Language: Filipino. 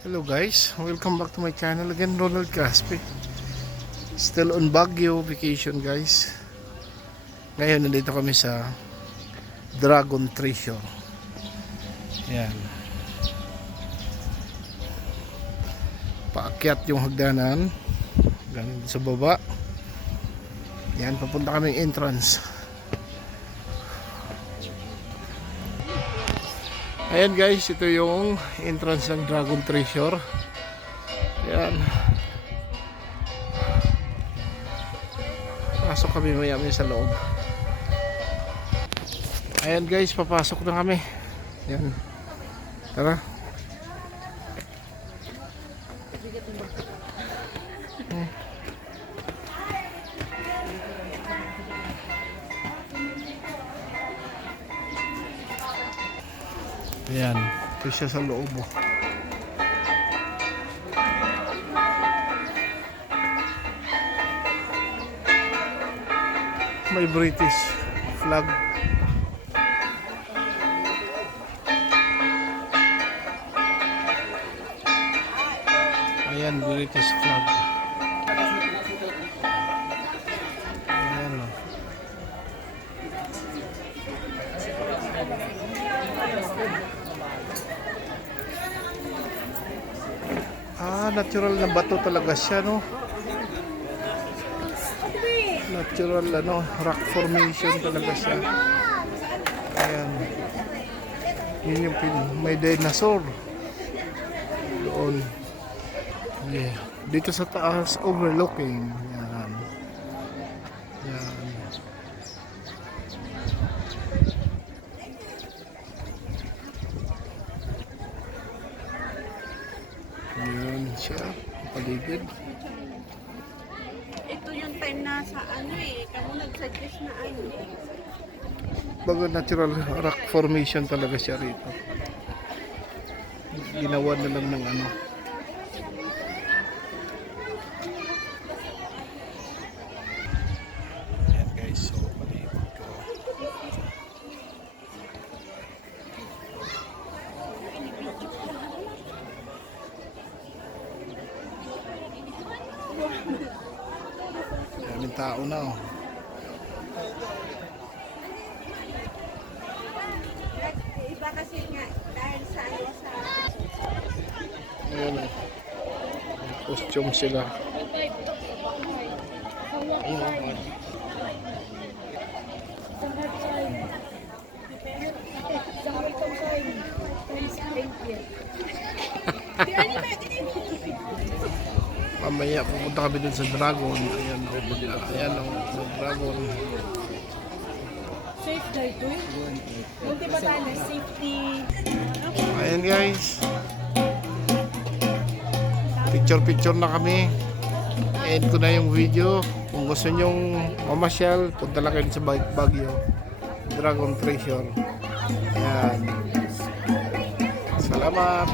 Hello guys, welcome back to my channel again, Ronald Caspe. Still on Baguio vacation guys. Ngayon nandito kami sa Dragon Treasure. Yan. Paakyat yung hagdanan. Ganun sa baba. Yan, papunta kaming entrance. Ayan guys, ito yung entrance ng Dragon Treasure. Ayan. Pasok kami maya-maya sa loob. Ayan guys, papasok na kami. Ayan. Tara. Ayan, ito siya sa loob. May British flag. Ayan, British flag. Ayan o. Natural na bato talaga siya, no? Natural, rock formation talaga siya. Ayan. Yun yung may dinosaur. Doon. Yeah. Dito sa taas, overlooking. Yan. Yan. Yun siya, paligid. Ito yung time na sa kamo nag-suggest na Bago natural rock formation talaga siya rito. Ginawa na lang ng Ayan guys, so paligid ko. Daming tao na oh. Iba kasi nga dahil sa Ayan oh. May costume sila. Ayan. Mamaya pupunta kami dun sa Dragon. Ayan o, ayan o, sa Dragon. safe dito. Munti ba tayo na safety? Ayan guys. Picture na kami. End ko na yung video. Kung gusto nyong mamasyal, punta lang kayo sa Baguio. Dragon Treasure. Ayan. Salamat.